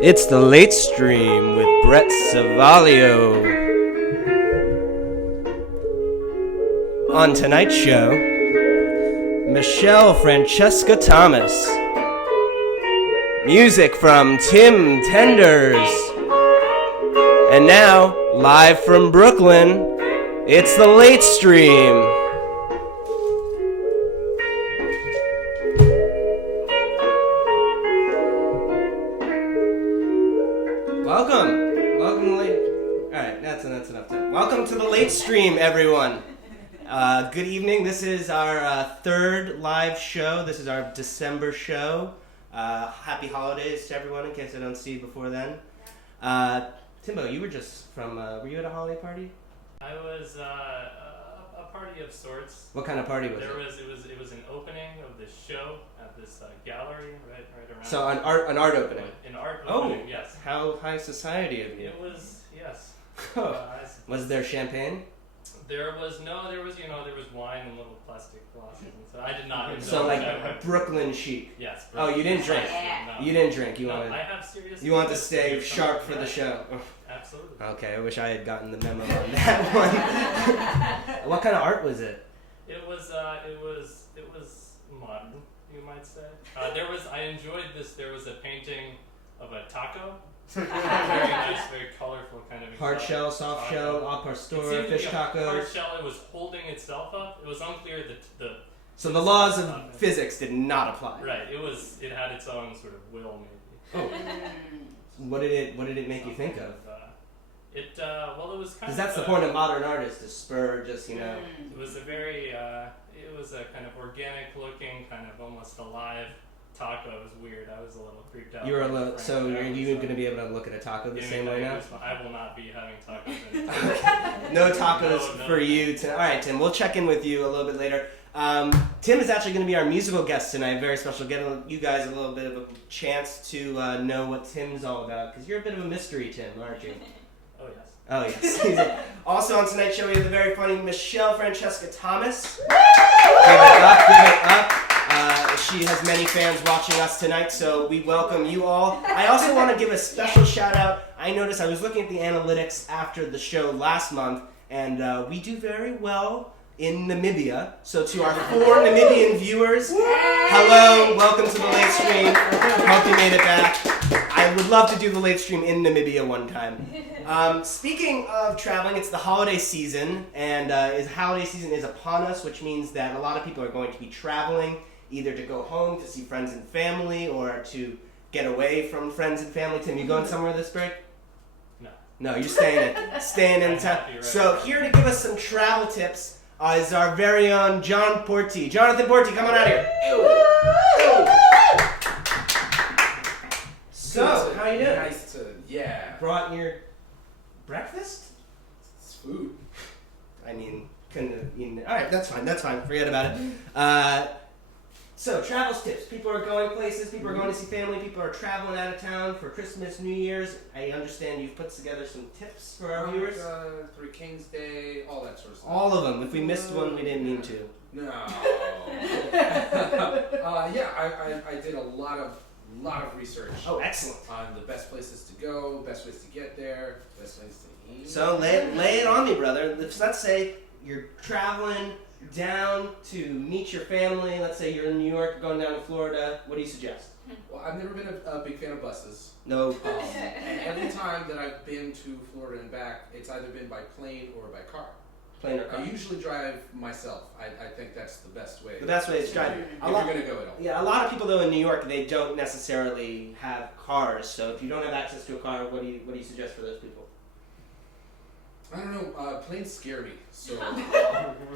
It's the Late Stream with Brett Savaglio. On tonight's show, Michelle Francesca Thomas. Music from Tim Tenders. And now, live from Brooklyn, it's the Late Stream. Welcome to the Late Stream, everyone. Good evening. This is our third live show. This is our December show. Happy holidays to everyone, in case I don't see you before then. Timbo, you were just from, were you at a holiday party? I was a party of sorts. What kind of party was it? It was an opening of this show at this gallery right around. So an art opening? An art opening, yes. How high society of you. It was, yes. Was there champagne? There was wine in little plastic glasses, and so I did not. So like Brooklyn chic. Yes. Oh, you didn't drink. No. You didn't drink. I have serious. You want to stay sharp for the show. Absolutely. Okay, I wish I had gotten the memo on that one. What kind of art was it? It was modern, you might say. I enjoyed this. There was a painting of a taco. Very nice, very colorful kind of. Hard shell, soft shell, au pastor, fish tacos. Hard shell. It was holding itself up. It was unclear that So the laws of physics did not apply. Right. It had its own sort of will, maybe. Oh. What did it make you think of? It was kind of. Because that's the point of modern art, is to spur just It was a very it was a kind of organic looking, kind of almost alive taco. It was weird. I was a little freaked out. You were a little. So are you going to be able to look at a taco the same way now? I will not be having tacos. No tacos for you. All right, Tim. We'll check in with you a little bit later. Tim is actually going to be our musical guest tonight. Very special. Getting you guys a little bit of a chance to know what Tim's all about, because you're a bit of a mystery, Tim, aren't you? Oh yes. Also on tonight's show, we have the very funny Michelle Francesca Thomas. Give it up. She has many fans watching us tonight, so we welcome you all. I also want to give a special shout out. I noticed I was looking at the analytics after the show last month, and we do very well in Namibia. So to our 4 Namibian viewers, hello, welcome to the Late Stream. Hope you made it back. I would love to do the Late Stream in Namibia one time. Speaking of traveling, it's the holiday season, and holiday season is upon us, which means that a lot of people are going to be traveling, either to go home to see friends and family, or to get away from friends and family. Tim, you going somewhere this break? No, you're staying in town. Right. So here to give us some travel tips is our very own John Porty. Jonathan Porty, come on out here. So, how you doing? Nice to, Brought your breakfast? It's food. I mean, couldn't have eaten it. Alright, that's fine. Forget about it. So, travel tips. People are going places, people are going to see family, people are traveling out of town for Christmas, New Year's. I understand you've put together some tips for our viewers. Three Kings Day, all that sort of stuff. All of them. If we missed one, we didn't mean to. No. I did a lot of research. Oh, excellent. On the best places to go, best ways to get there, best ways to eat. So lay it on me, brother. Let's say you're traveling down to meet your family. Let's say you're in New York, going down to Florida. What do you suggest? Well, I've never been a big fan of buses. No. And every time that I've been to Florida and back, it's either been by plane or by car. Plane or car? I usually drive myself. I think that's the best way. The best way is driving. If you're going to go at all. Yeah, a lot of people though in New York, they don't necessarily have cars. So if you don't have access to a car, what do you suggest for those people? I don't know. Planes scare me. So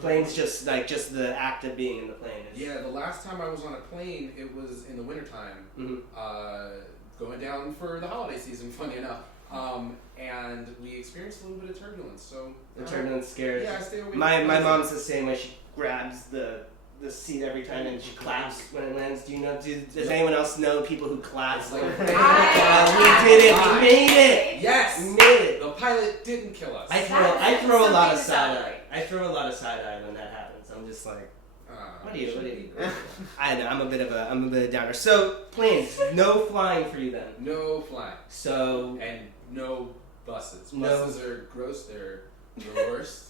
planes just the act of being in the plane. Yeah, the last time I was on a plane, it was in the wintertime. Mm-hmm. Going down for the holiday season, funny enough. And we experienced a little bit of turbulence. So the turbulence scares. Yeah, I stay away. My mom's the same way. She grabs the seat every time and she claps when it lands. Does anyone else know people who clap? Like, we did it! We made it! Yes! We made it! The pilot didn't kill us. I throw a lot of side eye. I throw a lot of side eye when that happens. I'm just like, What do you? I know, I'm a bit of a downer. So, planes, no flying for you then? No flying. So... And no buses. No. Buses are gross, they're the worst.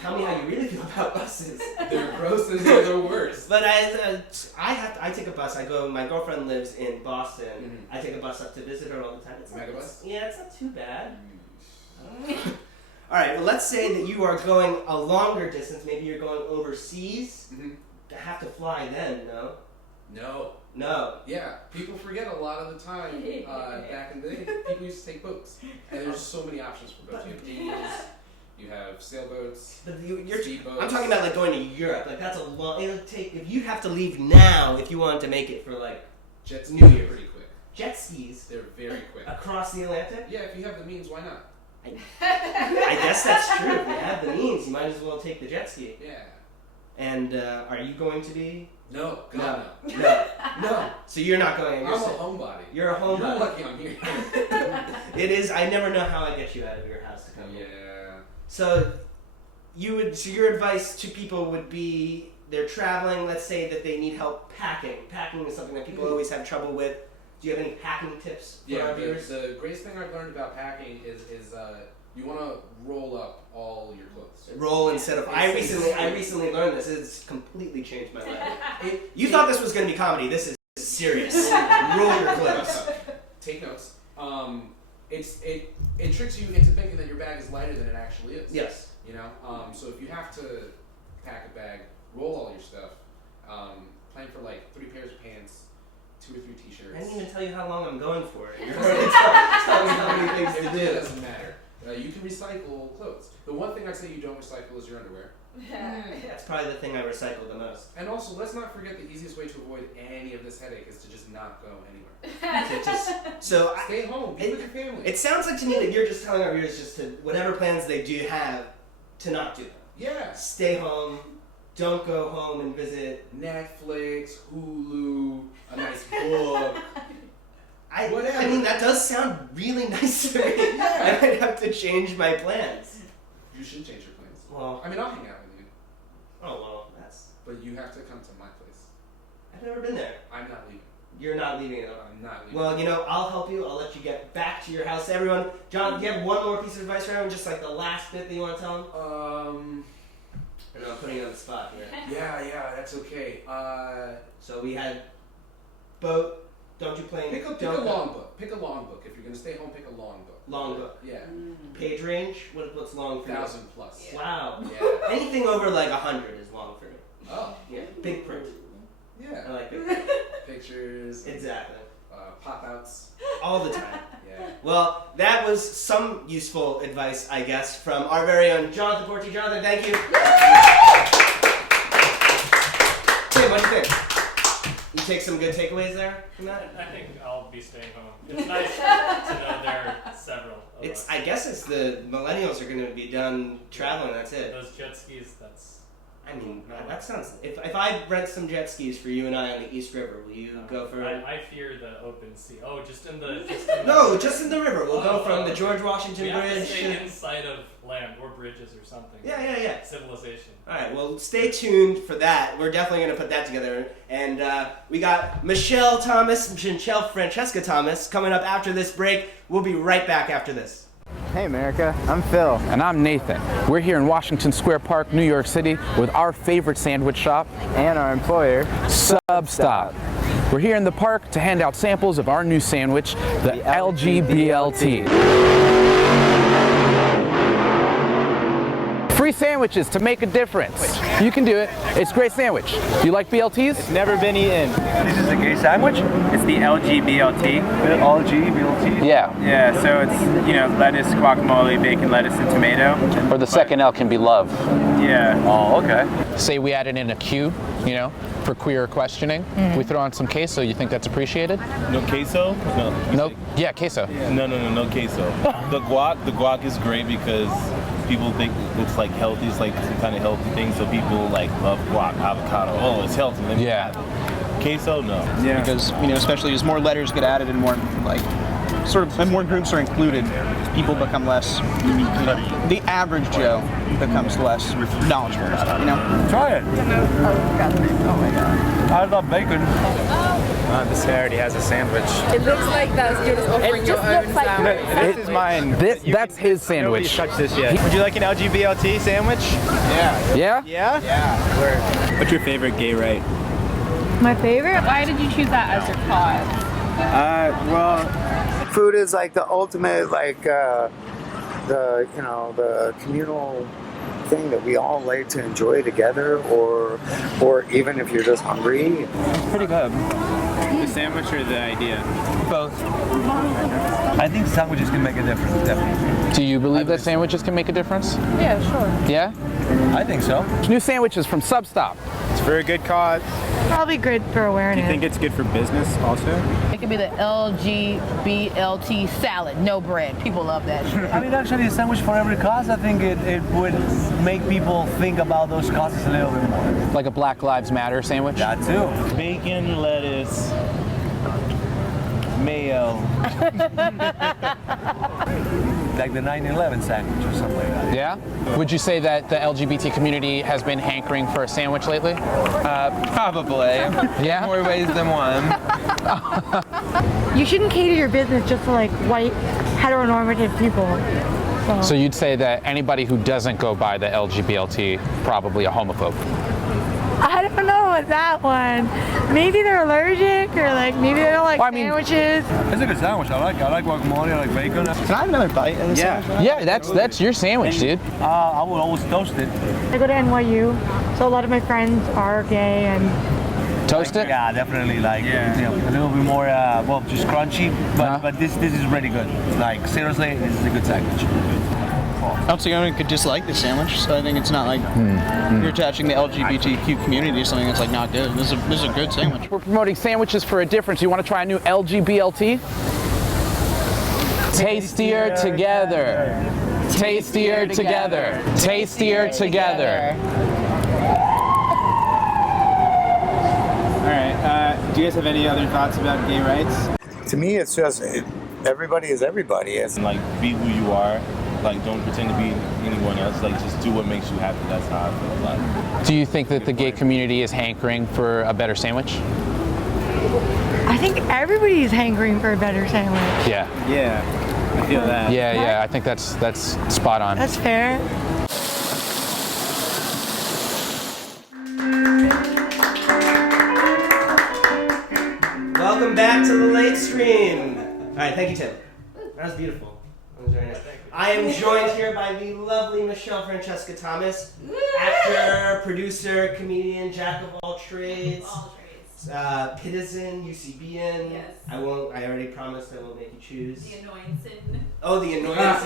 Tell me how you really feel about buses. They're gross and they're the worst. But I take a bus. My girlfriend lives in Boston. Mm-hmm. I take a bus up to visit her all the time. Megabus? Yeah, it's not too bad. All right, well, let's say that you are going a longer distance. Maybe you're going overseas. Mm-hmm. To have to fly then, no? No. Yeah, people forget a lot of the time back in the day, people used to take boats. And there's so many options for boats. You have canoes, you have sailboats, But speedboats. I'm talking about like going to Europe. Like that's a long. It'll take if you have to leave now if you want to make it for like jet skis New are Year's. pretty quick. Jet skis They're very quick. across the Atlantic. Yeah, if you have the means, why not? I guess that's true. If you have the means, you might as well take the jet ski. Yeah. And are you going to be? No, God no. No. So you're not going. I'm a homebody. You're a homebody. You're lucky I'm here. It is. I never know how I get you out of your house to come here. Yeah. So your advice to people would be they're traveling. Let's say that they need help packing. Packing is something that people always have trouble with. Do you have any packing tips for our viewers? The greatest thing I've learned about packing is you want to roll up all your clothes. Roll instead of. I recently learned this. It's completely changed my life. You thought this was going to be comedy. This is serious. Roll your clothes. Take notes. It tricks you into thinking that your bag is lighter than it actually is. Yes. You know. So if you have to pack a bag, roll all your stuff. Plan for like 3 pairs of pants, 2 or 3 t-shirts. I didn't even tell you how long I'm going for. You're already telling me how many things to do. It doesn't matter. You can recycle clothes. The one thing I'd say you don't recycle is your underwear. That's probably the thing I recycle the most. And also, let's not forget the easiest way to avoid any of this headache is to just not go anywhere. Stay home. Be with your family. It sounds like to me that you're just telling our viewers just to whatever plans they do have to not do them. Yeah. Stay home. Don't go home and visit Netflix, Hulu, a nice book. Whatever. I mean, that does sound really nice to me. Yeah. I might have to change my plans. You should change your plans. Well, I mean, I'll hang out with you. Oh, well, that's... But you have to come to my place. I've never been there. I'm not leaving. You're not leaving it. I'm not leaving. Well, you know, I'll help you. I'll let you get back to your house. Everyone, John, do you have one more piece of advice for everyone? Just like the last bit that you want to tell them? I know I'm putting you on the spot here. Yeah, that's okay. So we had boat. Don't you play? Pick a long book. Pick a long book. If you're gonna stay home, pick a long book. Long book. Yeah. Page range? What's long for you? 1,000 plus. Yeah. Wow. Yeah. Anything over like 100 is long for me. Oh. Yeah. Big print. Yeah. I like big print. Pictures. Exactly. Pop outs. All the time. Yeah. Well, that was some useful advice, I guess, from our very own Jonathan Porty. Jonathan, thank you. Tim, what do you think? You take some good takeaways there from that? I think I'll be staying home. It's nice to know there are several of us. I guess it's the millennials are going to be done traveling. That's it. Those jet skis, that's... I mean, that sounds... If I rent some jet skis for you and I on the East River, will you go for... I fear the open sea. Oh, just in the... No, just in the river. We'll go from the George Washington we Bridge... have to stay inside of land or bridges or something. Yeah. Civilization. Alright, well, stay tuned for that. We're definitely going to put that together. And we got Michelle Francesca Thomas coming up after this break. We'll be right back after this. Hey America, I'm Phil. And I'm Nathan. We're here in Washington Square Park, New York City, with our favorite sandwich shop And our employer, Substop. We're here in the park to hand out samples of our new sandwich, the LGBLT. Free sandwiches to make a difference. You can do it. It's a great sandwich. Do you like BLTs? never been eaten. This is a gay sandwich. It's the LGBLT. LGBLT? Yeah. Yeah, so it's, lettuce, guacamole, bacon, lettuce, and tomato. Or the second L can be love. Yeah. Oh, okay. Say we added in a Q, for queer questioning. We throw on some queso. You think that's appreciated? No queso? No. No. Yeah, queso. No queso. The guac is great because people think it's like healthy. It's like some kind of healthy thing. So people like love guac, avocado. Oh, it's healthy. Yeah. Queso, no. Yeah. Because especially as more letters get added and more and more groups are included, people become less, the average Joe becomes less knowledgeable about it, you know? Try it. Oh my god. I love bacon. This guy already has a sandwich. It looks like that you're just offering your own sandwich. This is mine. That's his Nobody's sandwich. touched this yet. Would you like an LGBLT sandwich? Yeah. Yeah? Yeah? Yeah. What's your favorite gay right? My favorite? Why did you choose that as your cause? Well, food is like the ultimate, like the communal thing that we all like to enjoy together, or even if you're just hungry. pretty good. The sandwich or the idea? Both. I think sandwiches can make a difference, definitely. Do you believe that sandwiches can make a difference? Yeah, sure. Yeah? I think so. New sandwiches from Substop. It's for a good cause. Probably good for Do awareness. you think it's good for business also? It could be the LGBLT salad, no bread. People love that shit. I mean, actually, a sandwich for every cause, I think it would make people think about those causes a little bit more. Like a Black Lives Matter sandwich? That too. Bacon, lettuce, mayo. Like the 9/11 sandwich or something like that. Yeah? Would you say that the LGBT community has been hankering for a sandwich lately? Probably. Yeah? More ways than one. You shouldn't cater your business just to like white, heteronormative people. So you'd say that anybody who doesn't go by the LGBLT probably a homophobe? I don't know with that one. Maybe they're allergic, or like maybe they don't like sandwiches. It's a good sandwich. I like guacamole. I like bacon. Can I have another bite of the sandwich? Yeah, that's your sandwich, dude. I would always toast it. I go to NYU, so a lot of my friends are gay, and Toast it? Yeah, definitely. Like you know, a little bit more, just crunchy. But this is really good. Like seriously, this is a good sandwich. I don't think anyone could dislike the sandwich, so I think it's not like you're attaching the LGBTQ community to something that's like not good. This is a good sandwich. We're promoting sandwiches for a difference. You want to try a new LGBLT? Tastier together. Tastier together. Tastier together. All right. Do you guys have any other thoughts about gay rights? To me, it's just everybody is everybody. It's And like be who you are. Like don't pretend to be anyone else. Like just do what makes you happy. That's how I feel about it. Do you think that the gay community is hankering for a better sandwich? I think everybody's hankering for a better sandwich. Yeah. Yeah, I feel that. Yeah. I think that's spot on. That's fair. Welcome back to the late stream. All right, thank you, Tim. That was beautiful. That was very nice. I am joined here by the lovely Michelle Francesca Thomas, actor, producer, comedian, jack of all trades. Pitizen, UCBN. Yes. I already promised I won't make you choose. The annoyancing. Oh, the annoyance.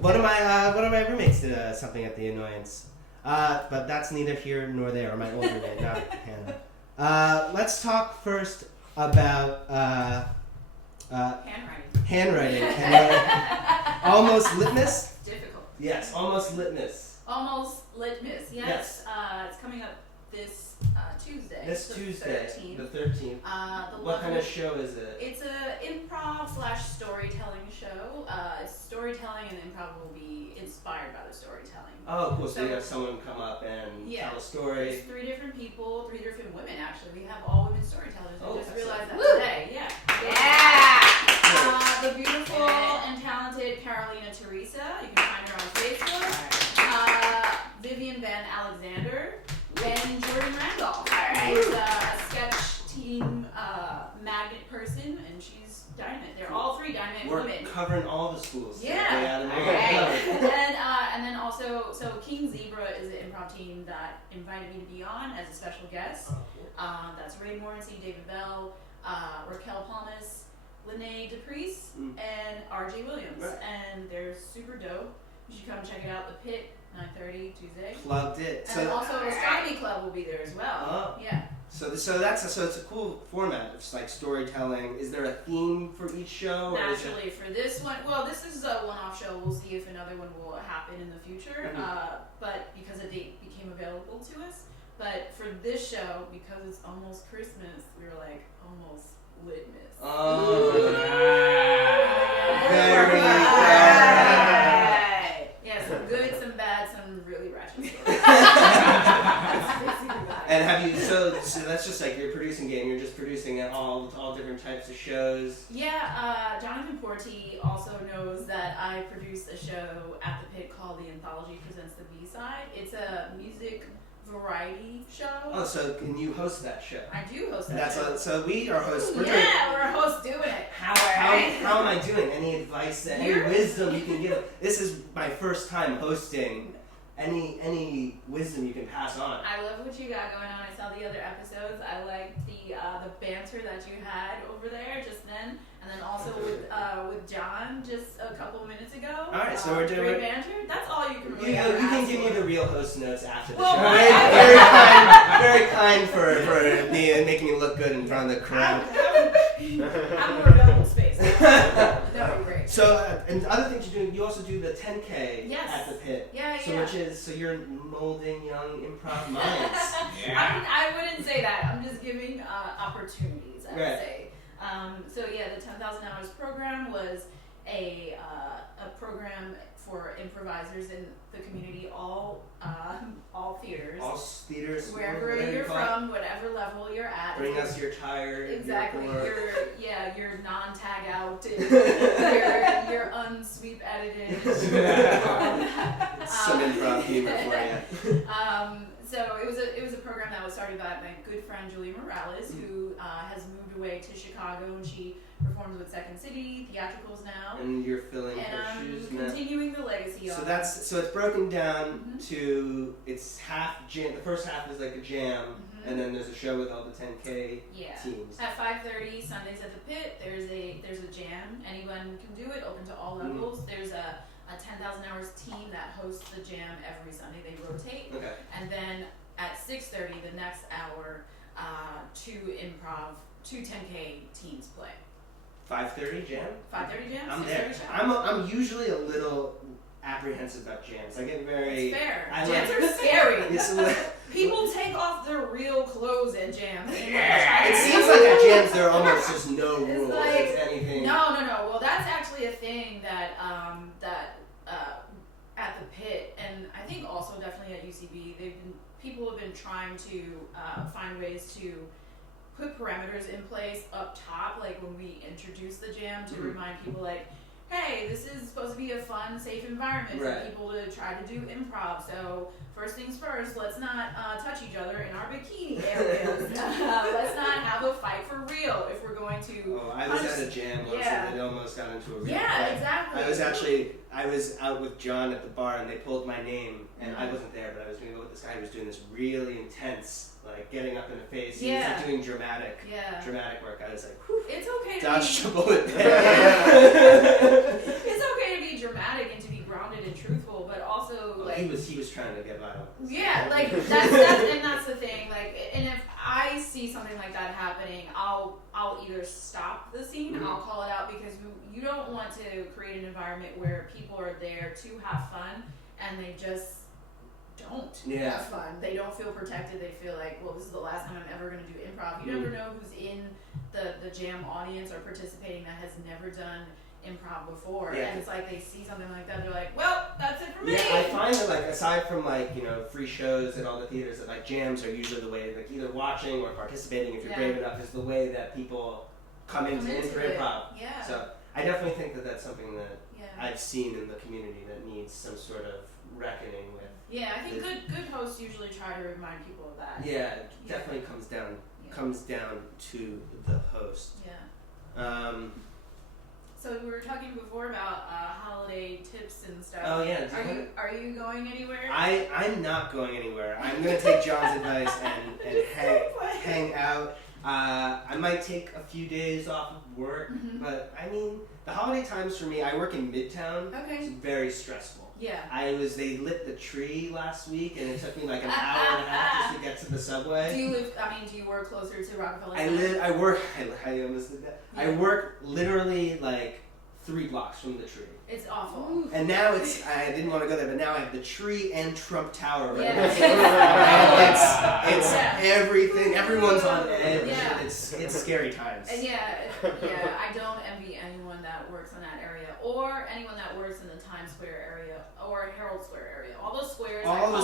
One of my roommates did something at the annoyance. But that's neither here nor there. My older roommate, not Hannah. Let's talk first about handwriting. Almost litmus. Difficult. Yes, almost litmus. Almost litmus. Yes. It's coming up this Tuesday. This Tuesday, 13th. the 13th. What kind of show is it? It's a improv/storytelling show. Storytelling and improv will be inspired by the storytelling. Oh, cool. So you have someone come up and tell a story. There's 3 different people, 3 different women actually. We have all women storytellers. I just realized that excellent. today. Yeah. The beautiful and talented Carolina Teresa. You can find her on Facebook. Vivian Van Alexander and Jordan Randolph. She's a sketch team magnet person, and she's dynamite. They're all 3 dynamite We're women. covering all the schools. Yeah. And then also, so King Zebra is an improv team that invited me to be on as a special guest. That's Ray Morency, David Bell, Raquel Palmas, Lene DePriest, and R.J. Williams. Right. And they're super dope. You should come check it out. The Pit, 9:30 Tuesday. Plugged it. And then also Astronomy Club will be there as well. Oh. Yeah. So it's a cool format. It's like storytelling. Is there a theme for each show? Naturally, for this one, well, this is a one-off show. We'll see if another one will happen in the future. But because a date became available to us. But for this show, because it's almost Christmas, we were like almost litmus. Oh. Very just like you're producing game. You're just producing all different types of shows. Yeah, Jonathan Porty also knows that I produced a show at the Pit called The Anthology Presents the B-Side. It's a music variety show. Oh, so can you host that show? I do host that show. So we are hosts. We're hosts doing it. How am I doing? Any advice, any wisdom you can give? This is my first time hosting. Any wisdom you can pass on? I love what you got going on. I saw the other episodes. I liked the banter that you had over there just then, and then also with John just a couple minutes ago. All right, so we're doing great banter. That's all you can really. You can give me the real host notes after the Well, show. Very kind for me making me look good in front of the crowd. I'm more available space. That would be great. So, and other things you're doing, you also do the 10K Yes. at the Pit. Yeah, so yeah. So you're molding young improv minds. I wouldn't say that. I'm just giving opportunities, I would Right. say. So yeah, the 10,000 Hours program was a program for improvisers in the community, all theaters. All theaters. Wherever you're from, whatever level you're at. Bring us your tired. Exactly. Your Your non-tag out, your unsweep edited. Some improv humor for you. So it was a program that was started by my good friend Julia Morales, who has moved away to Chicago, and she performs with Second City Theatricals now. And you're filling and her I'm shoes now. continuing the legacy. So on. so it's broken down to it's half jam. The first half is like a jam, and then there's a show with all the 10K teams. At 5:30 Sundays at the Pit, there's a jam. Anyone can do it, open to all levels. There's a 10,000 Hours team that hosts the jam every Sunday. They rotate. Okay. And then at 6:30, the next hour, two 10K teams play. 5:30 jam. 5:30 jam. I'm 6:30 there. show. I'm usually a little apprehensive about jams. I get very. It's fair. I Jams like, are scary. It's, People take off their real clothes at jams. it seems like at jams there are almost just no rules. It's anything. No. Well, that's actually a thing that at the Pit, and I think also definitely at UCB, people have been trying to find ways to put parameters in place up top, like when we introduce the jam, to remind people like, hey, this is supposed to be a fun, safe environment for people to try to do improv. So first things first, let's not touch each other in our bikini areas. Let's not have a fight for real if we're going to. Oh, I was at a jam once and it almost got into a real fight. Exactly. I was out with John at the bar and they pulled my name and I wasn't there, but I was going to go with this guy who was doing this really intense, like getting up in the face. He was like doing dramatic work. I was like, whew, it's okay to dodged be, a bullet there. It's okay to be dramatic and to be grounded and truthful, but also like he was trying to get violent. Yeah, like that's the thing. Like, and if I see something like that happening, I'll either stop the scene, I'll call it out, because you don't want to create an environment where people are there to have fun and they just don't have fun. They don't feel protected. They feel like, well, this is the last time I'm ever going to do improv. You never know who's in the jam audience or participating that has never done improv before, and it's like they see something like that, they're like, well, that's it for me. Yeah, I find that like aside from like free shows at all the theaters, that like jams are usually the way, like either watching or participating if you're brave enough is the way that people come into improv. Yeah. So I definitely think that that's something that I've seen in the community that needs some sort of reckoning with. Yeah, I think good hosts usually try to remind people of that. Yeah, it definitely comes down to the host. Yeah. So we were talking before about holiday tips and stuff. Oh yeah. Are you going anywhere? I'm not going anywhere. I'm gonna take John's advice and hang out. I might take a few days off of work, but I mean the holiday times for me. I work in Midtown. Okay. It's very stressful. Yeah. They lit the tree last week, and it took me like an hour and a half just to get to the subway. Do you work closer to Rockefeller? I almost did that. Yeah. I work literally like 3 blocks from the tree. It's awful. And now I didn't want to go there, but now I have the tree and Trump Tower right Yeah. and it's everything. Everyone's on edge. Yeah. It's scary times. And I don't envy anyone that works in that area, or anyone that works in the Times Square area or Herald Square area. All those squares. All the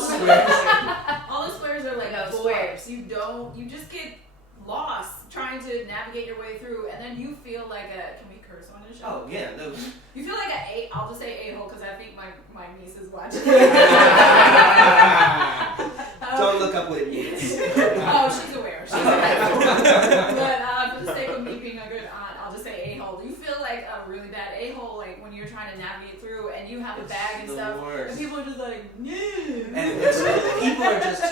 squares are like squares. You just get lost trying to navigate your way through, and then you feel like a. Can we curse on this show? Oh yeah, no. You feel like I'll just say a-hole because I think my niece is watching. Don't look up what it means. Oh, she's aware. She's aware. But for the sake of me being a good aunt, I'll just say a-hole. You feel like a really bad a-hole, like when you're trying to navigate through and you have a bag and stuff, and people are just like, yeah. And people are just.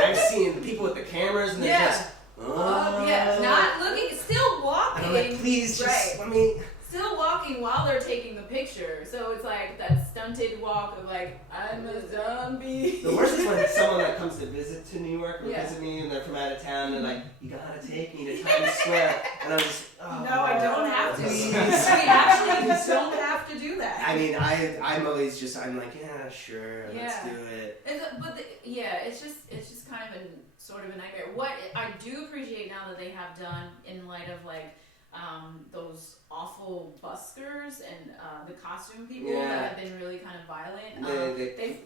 I've seen the people with the cameras, and they're just. Not looking, still walking. And I'm like, please, just let me. Still walking while they're taking the picture. So it's like that stunted walk of like, I'm a zombie. The worst is when someone that comes to visit to New York or visit me and they're from out of town and they're like, you gotta take me to Times Square. And I'm just, no, I don't have to. We actually don't have to do that. I mean, I'm always just, I'm like, yeah, sure, let's do it. It's just kind of a sort of a nightmare. What I do appreciate now that they have done in light of like, those awful buskers and the costume people that have been really kind of violent.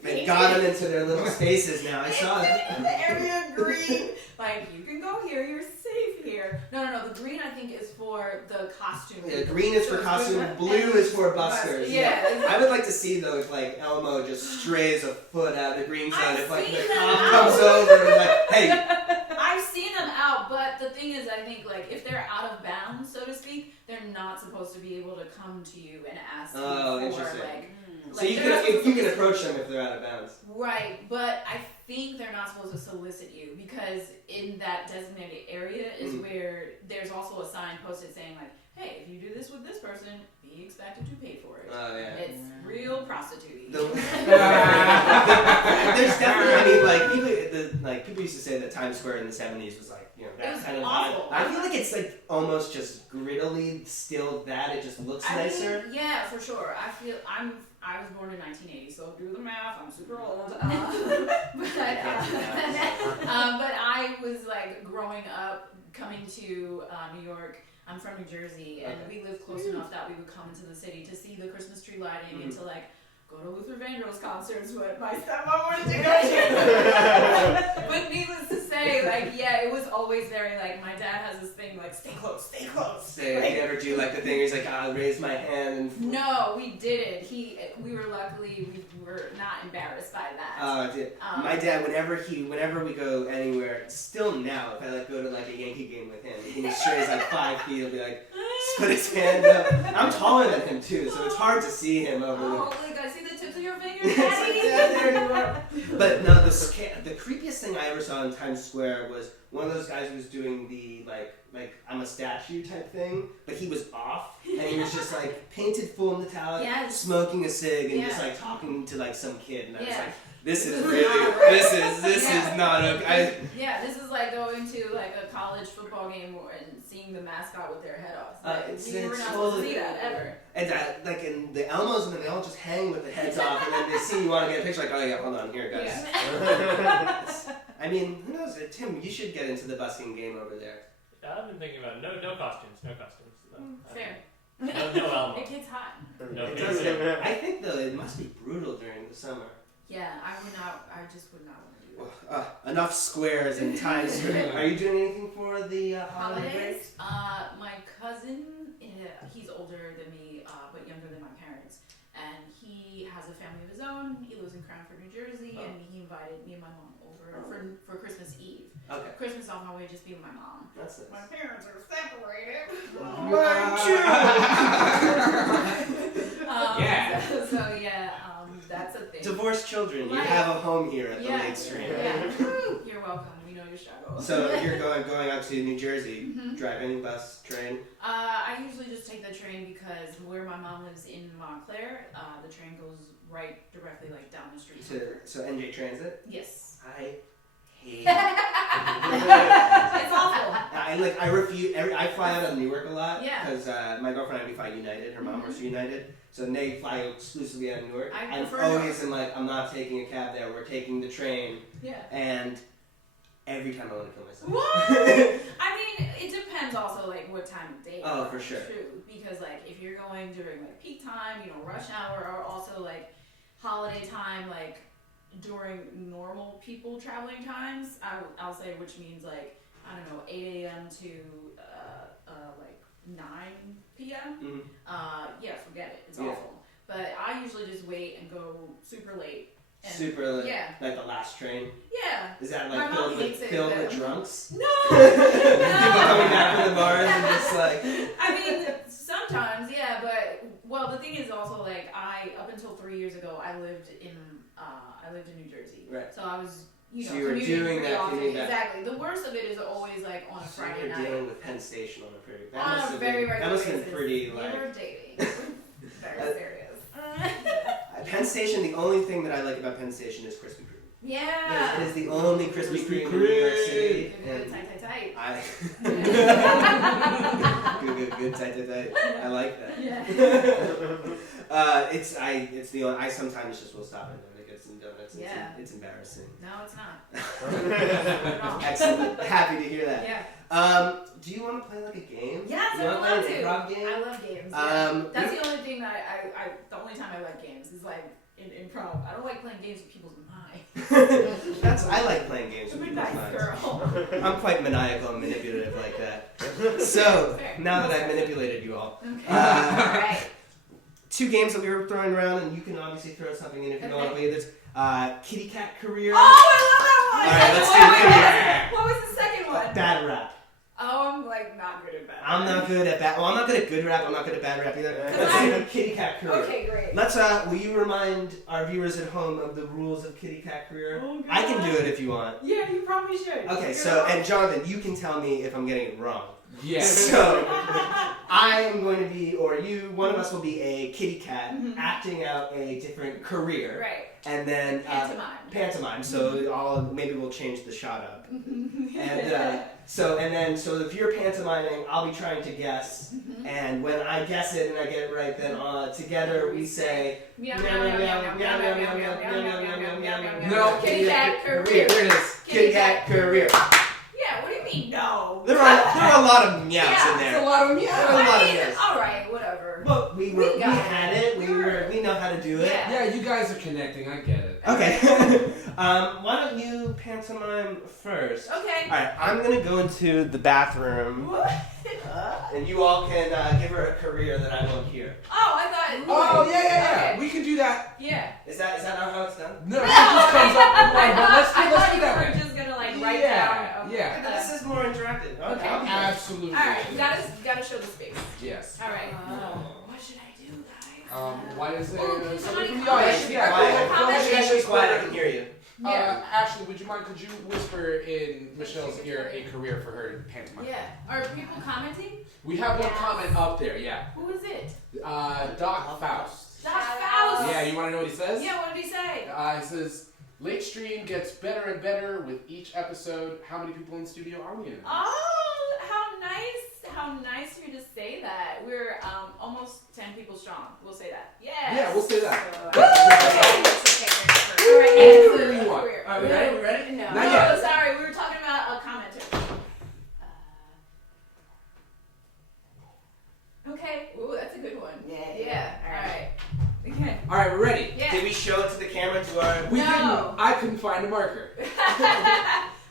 They got them into their little spaces now. I saw it. The area green. Like, you can go here, you're safe here. No. The green, I think, is for the costume. Yeah, green is for costume, blue is for buskers. Yeah. I would like to see, though, if, like, Elmo just strays a foot out of the green zone. If, like, the cop comes over and, like, hey. I've seen them out, but the thing is, I think, like, if they're out of bounds, so to speak, they're not supposed to be able to come to you and ask you for, like... So you can approach them if they're out of bounds. Right, but I think they're not supposed to solicit you because in that designated area is where there's also a sign posted saying, like, hey, if you do this with this person, be expected to pay for it. Oh, yeah. It's real prostituting. There's definitely, I mean, people used to say that Times Square in the 70s was like, you know, that kind of awful. vibe. I feel like it's like almost just grittily still that. It just looks nicer. Mean, yeah, for sure. I was born in 1980, so do the math. I'm super old. But I was like growing up, coming to New York. I'm from New Jersey, and we lived close enough that we would come into the city to see the Christmas tree lighting and to like go to Luther Vandross concerts, what my stepmom wanted to go to. But needless to say, like, yeah, it was always very like, my dad has this thing like, stay close, stay close. Did he ever do like the thing where he's like, I'll raise my hand? And... No, we didn't. We were not embarrassed by that. Oh, dude. My dad, whenever we go anywhere, still now, if I like go to like a Yankee game with him, he strays like 5 feet, he'll be like, put his hand up. I'm taller than him too, so it's hard to see him over there. Oh, like I see the tips of your fingers, Daddy. There you are. But no, the creepiest thing I ever saw in Times Square was one of those guys who was doing the like I'm a statue type thing, but he was off and he was just like painted full metallic, smoking a cig and just like talking to like some kid, and I was like, this is not okay. This is like going to like a college football game and seeing the mascot with their head off. Like, we were not supposed to see that ever. And like in the Elmos, and then they all just hang with the heads off, and then they see you want to get a picture, like, oh yeah, hold on, here, guys. Yeah. I mean, who knows? Tim, you should get into the busking game over there. Yeah, I've been thinking about no costumes. Fair. No Elmo. It gets hot. No, it does. I think though it must be brutal during the summer. Yeah, I just would not want to do that. Enough squares and Times Square. Are you doing anything for the holidays? My cousin, he's older than me, but younger than my parents, and he has a family of his own. He lives in Cranford, New Jersey, and he invited me and my mom over for Christmas Eve. Okay. Christmas, I'll probably just be with my mom. That's nice. My parents are separated. That's a thing. Divorced children, you have a home here at the Lake Stream. Yeah. You're welcome. We know your struggle. So you're going out to New Jersey, driving, bus, train? I usually just take the train because where my mom lives in Montclair, the train goes directly like down the street. So NJ Transit? Yes. I hate it. It's awful. I refuse. I fly out of Newark a lot. Yeah. Because my girlfriend and I, we fly United. Her mom works for United. So they fly exclusively out of Newark. I always am like, I'm not taking a cab there. We're taking the train. Yeah. And every time I want to kill myself. What? I mean, it depends also like what time of day. Oh, for sure. True. Because like if you're going during like peak time, rush hour, or also like holiday time, like during normal people traveling times, I'll say, which means like I don't know, 8 a.m. to like 9 p.m. Yeah, forget it. It's awful. But I usually just wait and go super late. And Super late? Yeah. Like the last train? Yeah. Is that My like mom hates it, filled but- with drunks? No! People coming back from the bars and just like... I mean, sometimes, yeah, but, well, the thing is also, like, up until 3 years ago, I lived in New Jersey. Right. So I was, you know, So you were commuting doing pretty that often. commute back. Exactly. The worst of it is always, like, on a So Friday you're night. dealing with Penn Station on a pretty... That On must a have very been, regular that must have basis. been pretty, We like... were dating. Very serious. Penn Station, the only thing that I like about Penn Station is Krispy Kreme. Yeah. It is the only Krispy Kreme in New York City. Good, tight. Good, tight. I like that. Yeah. It's the only. I sometimes just will stop and get some donuts. Yeah. It's embarrassing. No, it's not. Excellent. Happy to hear that. Yeah. Do you want to play like a game? Yes, you I would want love to to. play an improv game? I love games. Yeah. That's the only thing that the only time I like games is like in improv. I don't like playing games with people's minds. I like playing games with people's minds. I'm quite maniacal and manipulative like that. So, now that I've manipulated you all, Alright. 2 games that we were throwing around, and you can obviously throw something in if you don't want to play this. Kitty Cat Career. Oh, I love that one! Alright, let's do Kitty Cat. What was the second one? Bad rap. Oh, I'm like not good at bad rap. I'm not good at bad. Well, I'm not good at good rap. I'm not good at bad rap either. Let's do Kitty Cat Career. Okay, great. Let's. Will you remind our viewers at home of the rules of Kitty Cat Career? Oh, God. I can do it if you want. Yeah, you probably should. Okay, so and Jonathan, you can tell me if I'm getting it wrong. Yes. So I am going to be, or you, one of us will be a kitty cat acting out a different career. Right. And then pantomime. So maybe we'll change the shot up. And so if you're pantomiming, I'll be trying to guess. And when I guess it and I get it right, then together we say meow meow meow meow meow meow meow meow meow meow meow meow. No, Kitty cat career. There it is. Kitty cat career. Yeah, what do you mean no? There are a lot of meows in there. It's a lot of meows. I mean, all right, whatever. Well, we had it. We know how to do it. Yeah, you guys are connecting. I get it. Okay. Why don't you pantomime first? Okay. All right. I'm gonna go into the bathroom. What? And you all can give her a career that I won't hear. Oh, I thought. Oh yeah. Okay. We can do that. Yeah. Is that not how it's done? No, it just comes up with one. But let's I do thought you that were way. just gonna like write down. Yeah. But this is more interactive. Okay. Absolutely. All right, you gotta show the space. Yes. All right. What should I do, guys? Why is there Oh, somebody from the somebody audience? comment. Yeah, go Quiet. ahead. Go ahead. She actually quiet. I can hear you. Yeah. Ashley, would you mind? Could you whisper in Michelle's ear a career for her in pantomime? Yeah. Are people commenting? We have one comment up there. Yeah. Who is it? Doc Faust. Doc Faust. Yeah. You want to know what he says? Yeah. What did he say? He says, "Late stream gets better and better with each episode. How many people in the studio are we in?" Oh, how nice! How nice of you to say that. We're almost 10 people strong. We'll say that. Yes. Yeah, we'll say that. All right. Whatever you want. Are we ready? We ready? No. Not yet. Sorry. We were talking about a commenter. Okay. Ooh, that's a good one. Yeah. All right. Okay. All right, we're ready. Yeah. Did we show it to the camera to our? We No. didn't. I couldn't find a marker.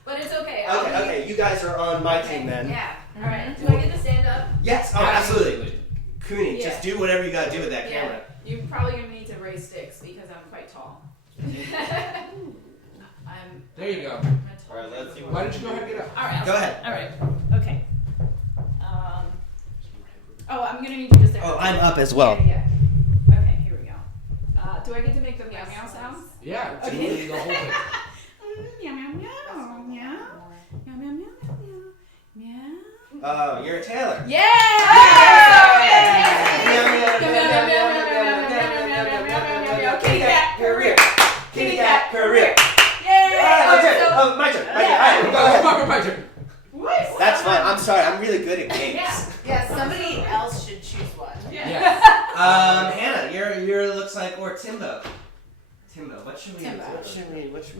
But it's okay. Okay. You guys are on my team then. Yeah. All right. Do I get to stand up? Yes. Oh, absolutely. Cooney, Yeah. just do whatever you gotta do with that Yeah. camera. You're probably gonna need to raise sticks because I'm quite tall. There you go. All right, let's see. Why don't you go ahead and get up? All right. Go ahead. All right. Okay. I'm gonna need you to stand up. Oh, I'm up as well. Yeah. Okay. Here we go. Do I get to make the meow meow sounds? Yeah. Okay. The whole thing. Meow meow meow meow meow meow meow meow meow. Oh, you're a tailor. Yeah! Kitty cat career. Kitty cat career. Yay! Oh, my turn. All right, go ahead. My turn. That's fine. I'm sorry. I'm really good at games. Yeah, somebody else should choose one. Yeah. Hannah, your looks like or Timbo. Timbo, what should we do?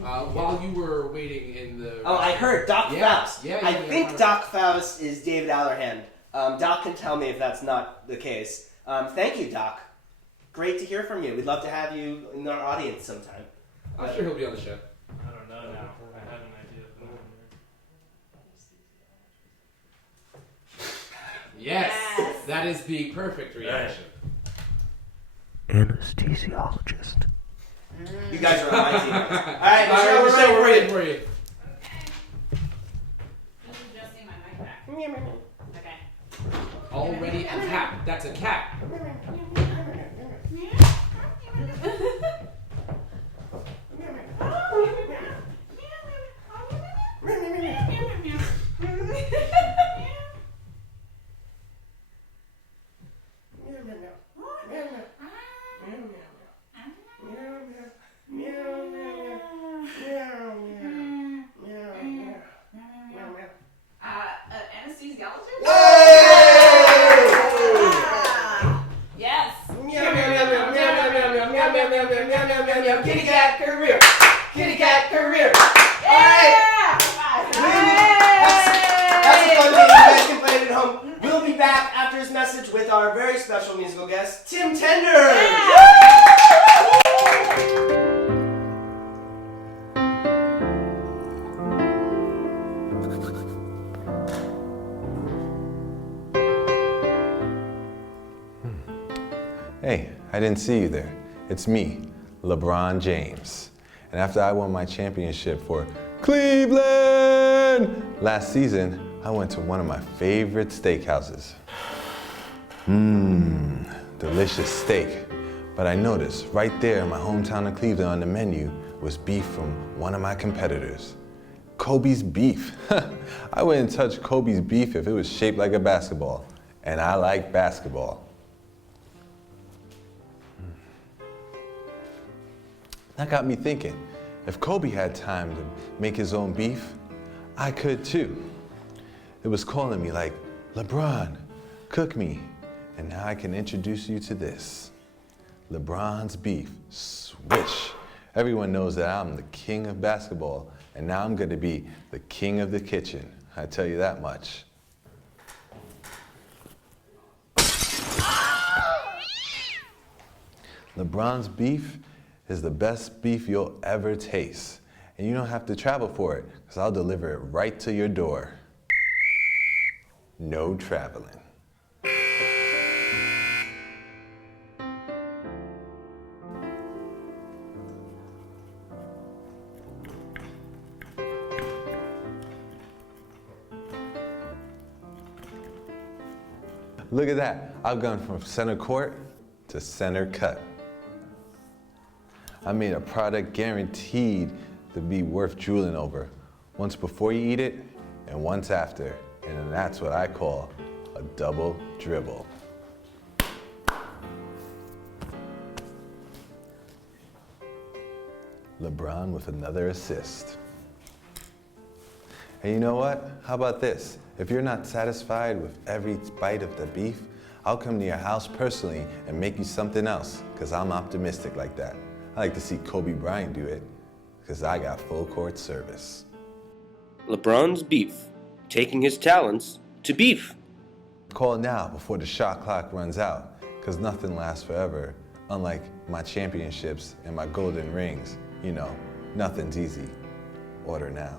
While you were waiting in the... Oh, I heard Doc Faust. Yeah, I think Doc Faust is David Allerhand. Doc can tell me if that's not the case. Thank you, Doc. Great to hear from you. We'd love to have you in our audience sometime. I'm sure he'll be on the show. I don't know now. I have an idea of Yes. That is the perfect reaction. Anesthesiologist. You guys are on my team. All right, Michelle, we're ready for you. Okay. Already a cat. That's a cat. Anesthesiologist? Yes. Kitty cat career. Kitty cat career. All right. That's a fun thing. You guys can play it at home. We'll be back after this message with our very special musical guest, Tim Tender. Hey, I didn't see you there. It's me, LeBron James. And after I won my championship for Cleveland last season, I went to one of my favorite steakhouses. Delicious steak. But I noticed right there in my hometown of Cleveland on the menu was beef from one of my competitors. Kobe's beef. I wouldn't touch Kobe's beef if it was shaped like a basketball. And I like basketball. That got me thinking, if Kobe had time to make his own beef, I could too. It was calling me like, LeBron, cook me. And now I can introduce you to this. LeBron's beef, swish. Everyone knows that I'm the king of basketball, and now I'm gonna be the king of the kitchen. I tell you that much. LeBron's beef is the best beef you'll ever taste. And you don't have to travel for it, because I'll deliver it right to your door. No traveling. Look at that. I've gone from center court to center cut. I made a product guaranteed to be worth drooling over. Once before you eat it, and once after. And that's what I call a double dribble. LeBron with another assist. And you know what? How about this? If you're not satisfied with every bite of the beef, I'll come to your house personally and make you something else, because I'm optimistic like that. I like to see Kobe Bryant do it, because I got full court service. LeBron's beef, taking his talents to beef. Call now before the shot clock runs out, because nothing lasts forever. Unlike my championships and my golden rings, you know, nothing's easy. Order now.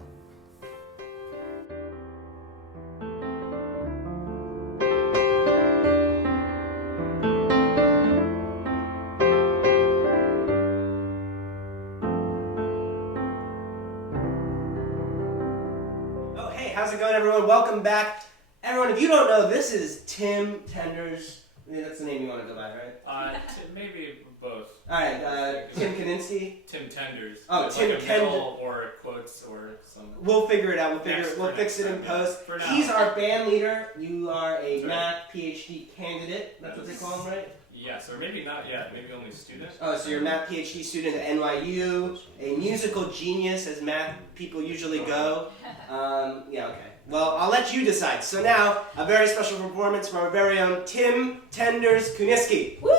How's it going, everyone? Welcome back. Everyone, if you don't know, this is Tim Tender's. Yeah, that's the name you want to go by, right? Maybe both. All right, Tim Kaninsky. Tim Tenders. Oh, Tim like a Tender. middle or quotes or something. We'll figure it out. We'll fix it in post. For now. He's our band leader. You are a math PhD candidate. That's what they call him, right? Yes, or maybe not yet. Maybe only student. Oh, so you're a math PhD student at NYU, a musical genius, as math people usually go. Yeah, okay. Well, I'll let you decide. So now, a very special performance from our very own Tim Tenders Kuniski. Woo!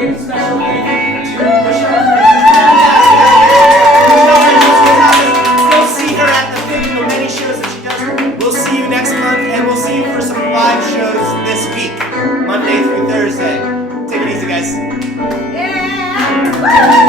very special thank you to Michelle Francesca. Go see her at the many shows that she does. We'll see you next month, and we'll see you for some live shows this week, Monday through Thursday. Take it easy, guys. Yeah.